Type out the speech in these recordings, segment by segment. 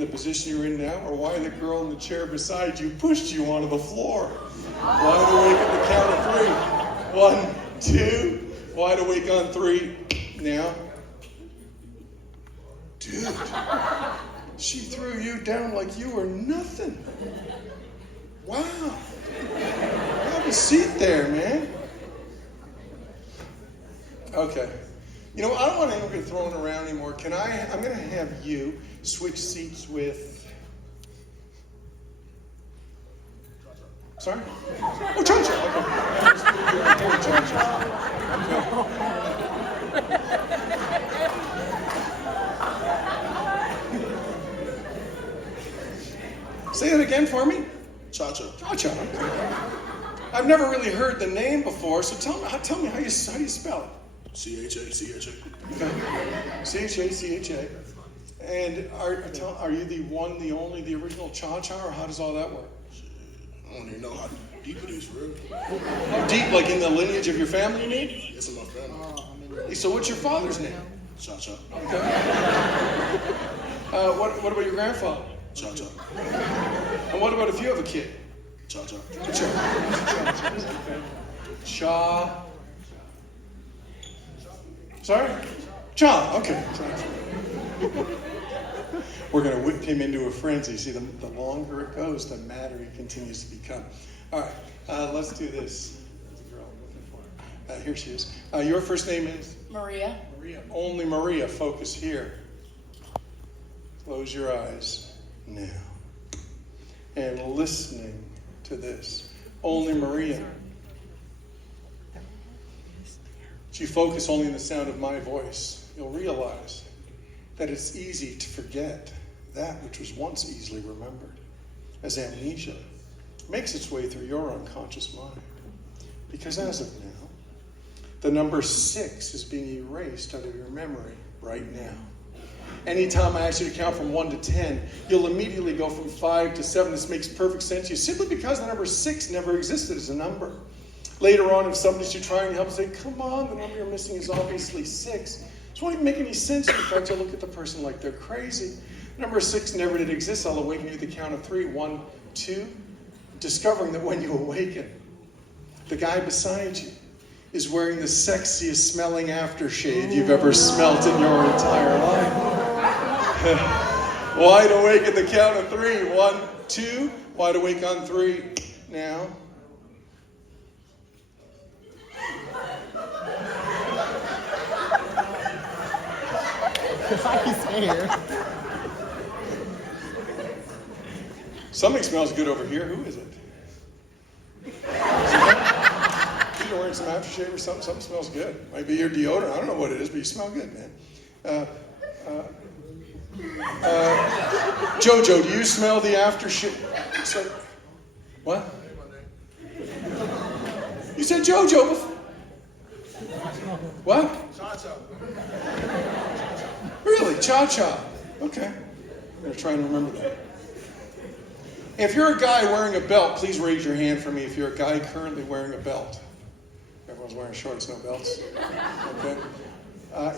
the position you're in now, or why the girl in the chair beside you pushed you onto the floor. Wide awake at the count of 3. 1, 2. Wide awake on 3. Now. Dude, she threw you down like you were nothing. Wow. Have a seat there, man. Okay. You know, I don't want anyone thrown around anymore. I'm going to have you switch seats with... Sorry? Oh, Cha-Cha. Okay. Say it again for me. Cha-Cha. Cha-Cha. Okay. I've never really heard the name before, so tell me how you spell it. C-H-A. Okay. C-H-A. And are you the one, the only, the original Cha-Cha, or how does all that work? I don't even know how deep it is, really. How deep, like in the lineage of your family, you mean? It's in my family. Hey, so what's your father's name? Cha-Cha. Okay. What about your grandfather? Cha-Cha. And what about if you have a kid? Cha-Cha. Cha. Sorry? Cha. Okay. We're going to whip him into a frenzy. See, the longer it goes, the madder he continues to become. All right. Let's do this. There's a girl I'm looking for. Here she is. Your first name is? Maria. Maria. Only Maria. Focus here. Close your eyes now. And listening to this. Only Maria. If you focus only on the sound of my voice, you'll realize that it's easy to forget that which was once easily remembered, as amnesia makes its way through your unconscious mind. Because as of now, the number 6 is being erased out of your memory right now. Anytime I ask you to count from 1 to 10, you'll immediately go from 5 to 7. This makes perfect sense to you, simply because the number 6 never existed as a number. Later on, if somebody's trying to help, say, come on, the number you're missing is obviously 6. It won't even make any sense. In fact, you'll look at the person like they're crazy. Number 6 never did exist. I'll awaken you at the count of 3. 1, 2. Discovering that when you awaken, the guy beside you is wearing the sexiest smelling aftershave you've ever smelt in your entire life. Wide awake at the count of 3. 1, 2. Wide awake on 3. Now. Something smells good over here. Who is it? You're wearing some aftershave or something. Something smells good. Might be your deodorant. I don't know what it is, but you smell good, man. Jojo, do you smell the aftershave? What? You said Jojo before. What? Cha-Cha. Really? Cha-Cha. Okay. I'm going to try and remember that. If you're a guy wearing a belt, please raise your hand for me if you're a guy currently wearing a belt. Everyone's wearing shorts, no belts. Okay.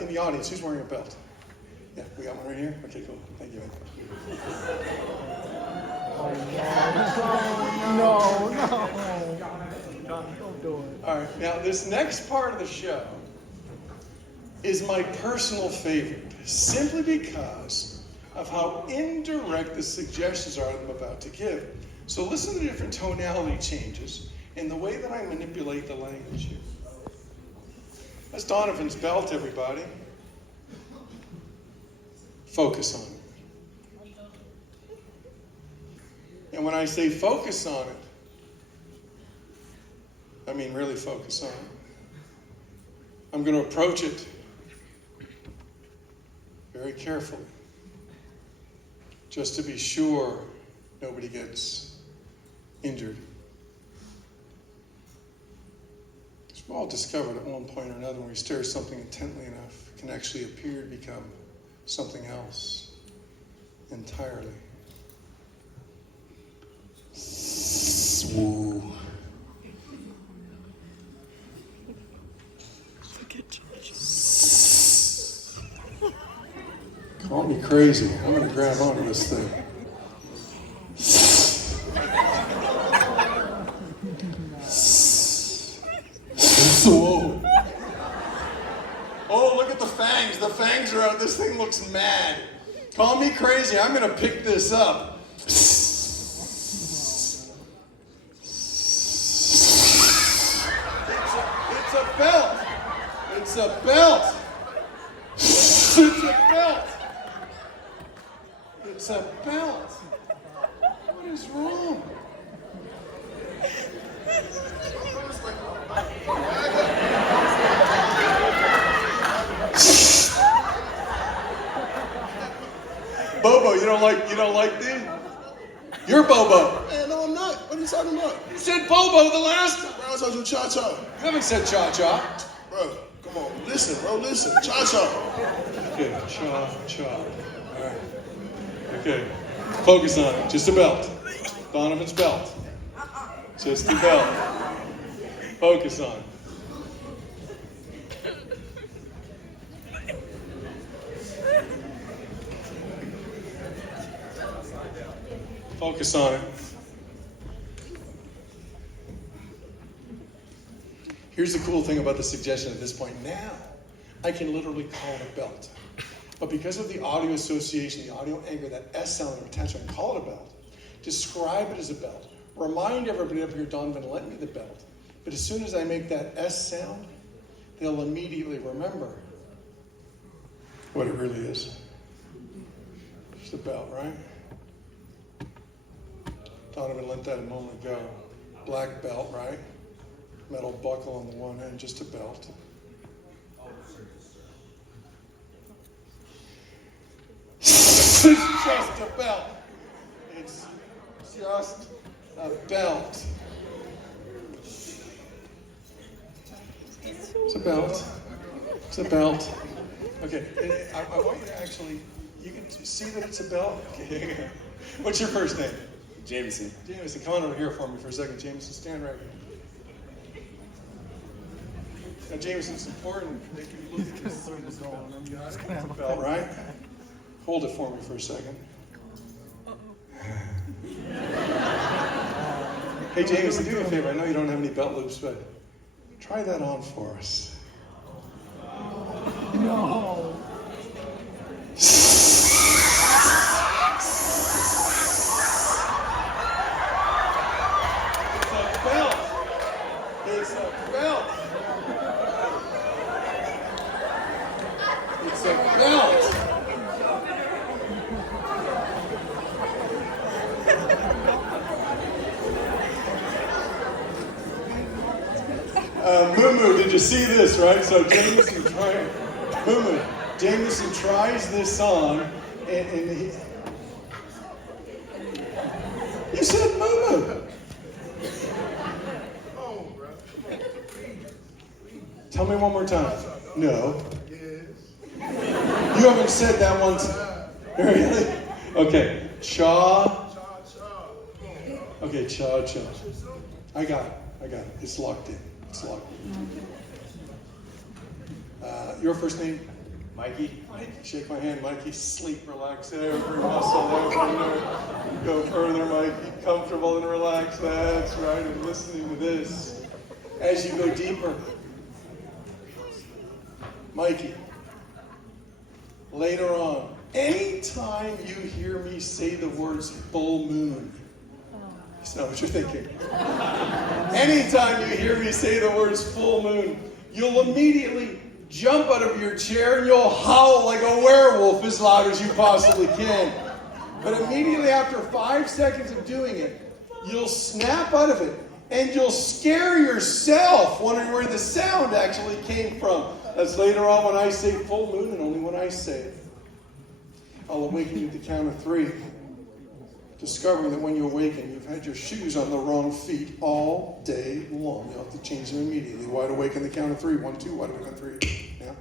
In the audience, who's wearing a belt? Yeah, we got one right here? Okay, cool. Thank you. No. Don't do it. All right, now this next part of the show is my personal favorite, simply because of how indirect the suggestions are that I'm about to give. So listen to the different tonality changes in the way that I manipulate the language here. That's Donovan's belt, everybody. Focus on it. And when I say focus on it, I mean really focus on it. I'm going to approach it very carefully, just to be sure nobody gets injured. As we've all discovered at one point or another, when we stare at something intently enough, it can actually appear to become something else entirely. Swoo. Call me crazy. I'm going to grab onto this thing. Whoa. Oh, look at the fangs. The fangs are out. This thing looks mad. Call me crazy. I'm going to pick this up. It's a belt. It's a belt. It's a belt. It's a belt. What is wrong? Bobo, you don't like these? You're Bobo. Man, no, I'm not. What are you talking about? You said Bobo the last time. Bro, I told you cha-cha. You haven't said cha-cha. Bro, come on. Listen, bro, listen. Cha-cha. Okay, cha-cha. All right. Okay, focus on it. Just a belt. Donovan's belt. Just a belt. Focus on it. Focus on it. Here's the cool thing about the suggestion at this point. Now, I can literally call it a belt. But because of the audio association, the audio anchor, that S sound that attached, I can call it a belt. Describe it as a belt. Remind everybody up here, Donovan lent me the belt. But as soon as I make that S sound, they'll immediately remember what it really is. It's a belt, right? Donovan lent that a moment ago. Black belt, right? Metal buckle on the one end, just a belt. It's just a belt. It's just a belt. It's a belt. It's a belt. Okay, I want you to actually, you can see that it's a belt? Okay. What's your first name? Jameson. Jameson, come on over here for me for a second. Jameson, stand right here. Now, Jameson, it's important that you look at this thing that's going on. You ask him the belt, right? Hold it for me for a second. Hey, Jameson, do me a favor. I know you don't have any belt loops, but try that on for us. No. It's a belt. It's a belt. Moo, did you see this, right? So Jameson tries this on, and he... You said Moo. Tell me one more time. No. You haven't said that once. Really? Okay. Cha. Okay, cha. I got it. It's locked in. Your first name? Mikey. Mikey. Shake my hand, Mikey. Sleep, relax every muscle. Go further, Mikey. Comfortable and relaxed. That's right. And listening to this. As you go deeper. Mikey. Later on, anytime you hear me say the words full moon, that's not what you're thinking. Anytime you hear me say the words full moon, you'll immediately jump out of your chair and you'll howl like a werewolf as loud as you possibly can. But immediately after 5 seconds of doing it, you'll snap out of it and you'll scare yourself, wondering where the sound actually came from. That's later on when I say full moon and only when I say it. I'll awaken you at the count of 3. Discovering that when you awaken, you've had your shoes on the wrong feet all day long. You'll have to change them immediately. Wide awake on the count of 3. 1, 2, wide awake on 3. Yeah?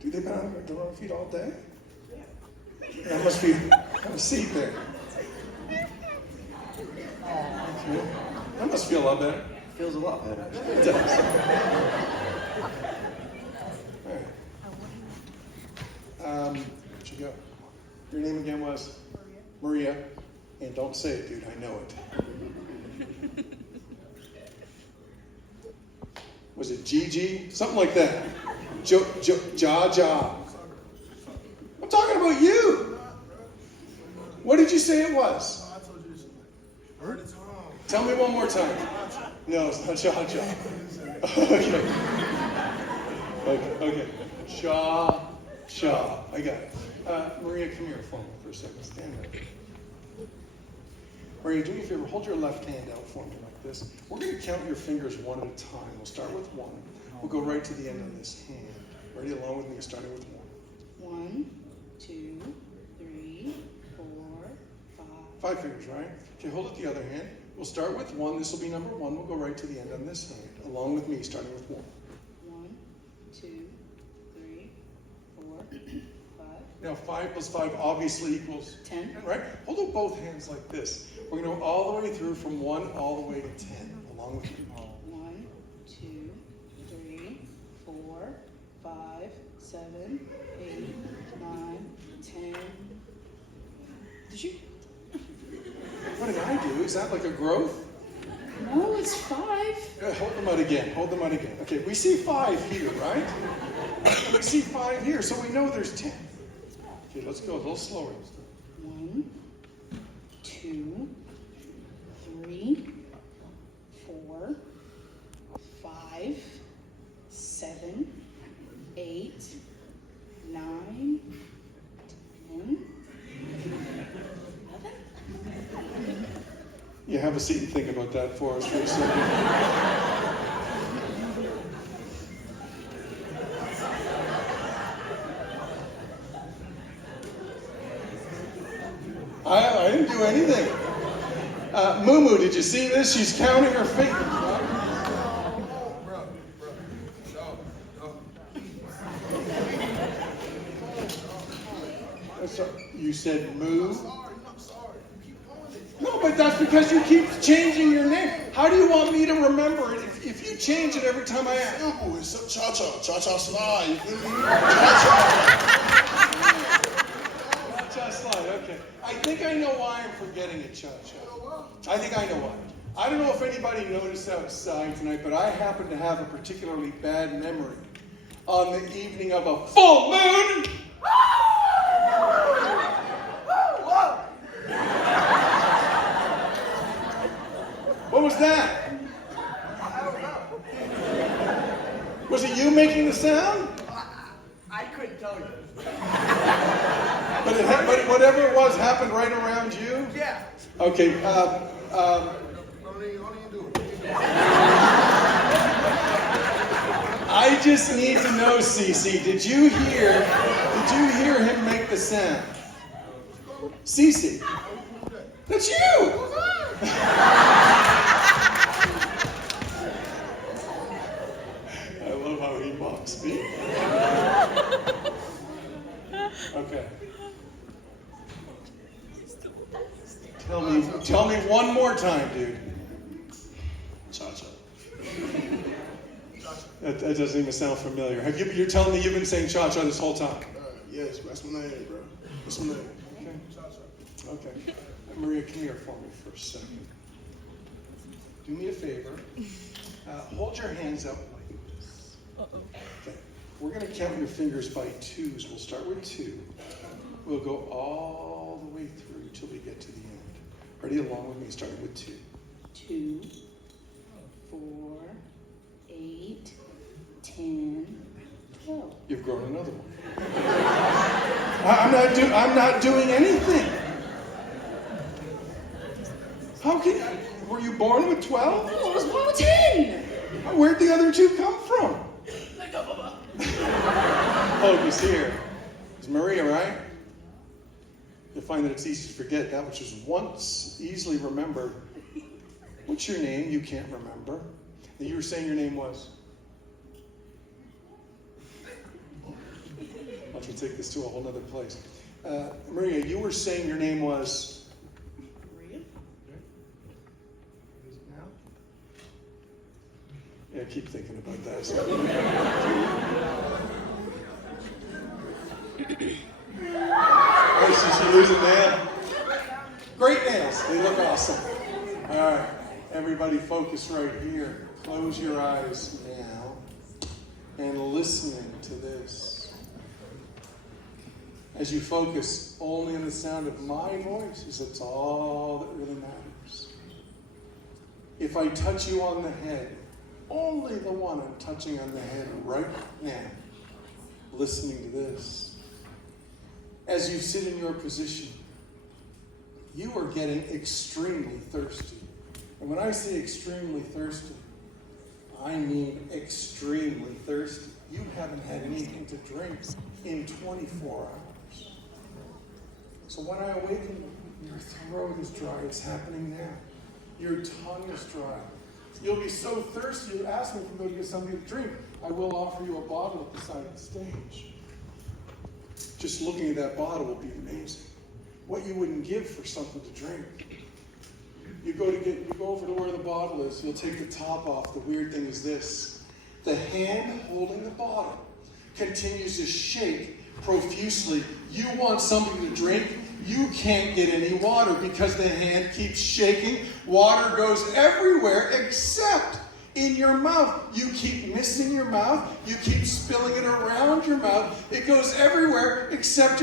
Dude, they've been on the wrong feet all day? That must be a seat there. feel a lot better? Feels a lot better. It does. All right. Where'd you go? Your name again was? Maria. And don't say it, dude. I know it. Was it Gigi? Something like that. Ja. I'm talking about you. What did you say it was? Tell me one more time. No, it's not Ja. Okay. Cha. I got it. Maria, come here for me for a second. Stand there. Maria, do me a favor. Hold your left hand out for me like this. We're going to count your fingers one at a time. We'll start with one. We'll go right to the end of this hand. Ready? Along with me, starting with one. 1, 2, 3, 4, 5. 5 fingers, right? Okay, hold it the other hand. We'll start with one. This will be number 1. We'll go right to the end on this hand. Along with me, starting with 1. 1, 2, 3, 4, 5. Now 5 plus 5 obviously equals 10. right? Hold up both hands like this. We're going to go all the way through from 1 all the way to 10. Along with me. 1, 2, 3, 4, 5, 7, 8, 9, 10. Did you? What did I do? Is that like a growth? No, it's 5. Hold them out again. Okay, we see 5 here, right? We see 5 here, so we know there's 10. Okay, let's go a little slower. 1, 2, 3, 4, 5, 7, 8, 9, 10, 11. You have a seat and think about that for us for a second. I didn't do anything. Moo, did you see this? She's counting her fingers. You said Moo? No, but that's because you keep changing your name. How do you want me to remember it if you change it every time I ask? Simple. It's cha-cha slide. You feel me? Cha-cha slide, okay. I think I know why I'm forgetting it, cha-cha. I think I know why. I don't know if anybody noticed outside tonight, but I happen to have a particularly bad memory on the evening of a full moon. What was that? Was it you making the sound? I couldn't tell you. But whatever it was happened right around you? Yeah. Okay, I just need to know, Cece, did you hear him make the sound? Cece, that's you! I love how he mocks me. Okay. Tell me one more time, dude. Cha-cha. That doesn't even sound familiar. You're telling me you've been saying cha-cha this whole time? Yes, that's my name, bro. That's my name. Okay. Maria, come here for me for a second. Do me a favor. Hold your hands up like this. Okay. We're going to count your fingers by 2s. We'll start with 2. We'll go all the way through till we get to the end. Ready? Along with me, starting with 2. 2, 4, 8, 10, 12. You've grown another one. I'm not doing anything. How can you? Were you born with 12? No, I was born with 10. Where'd the other 2 come from? Oh, you see here. It's Maria, right? You'll find that it's easy to forget that which was once easily remembered. What's your name? You can't remember. And you were saying your name was? Why don't you take this to a whole other place? Maria, you were saying your name was? Maria? Yeah, keep thinking about that. Oh, so she lose a nail? Great nails. They look awesome. All right. Everybody focus right here. Close your eyes now and listening to this. As you focus only on the sound of my voice, because that's all that really matters. If I touch you on the head, only the one I'm touching on the head right now, listening to this. As you sit in your position, you are getting extremely thirsty. And when I say extremely thirsty, I mean extremely thirsty. You haven't had anything to drink in 24 hours. So when I awaken, your throat is dry. It's happening now. Your tongue is dry. You'll be so thirsty, you ask me if I'm going to get something to drink. I will offer you a bottle at the side of the stage. Just looking at that bottle will be amazing. What you wouldn't give for something to drink. You go over to where the bottle is, you'll take the top off. The weird thing is this. The hand holding the bottle continues to shake profusely. You want something to drink, you can't get any water because the hand keeps shaking. Water goes everywhere except in your mouth. You keep missing your mouth. You keep spilling it around your mouth. It goes everywhere except your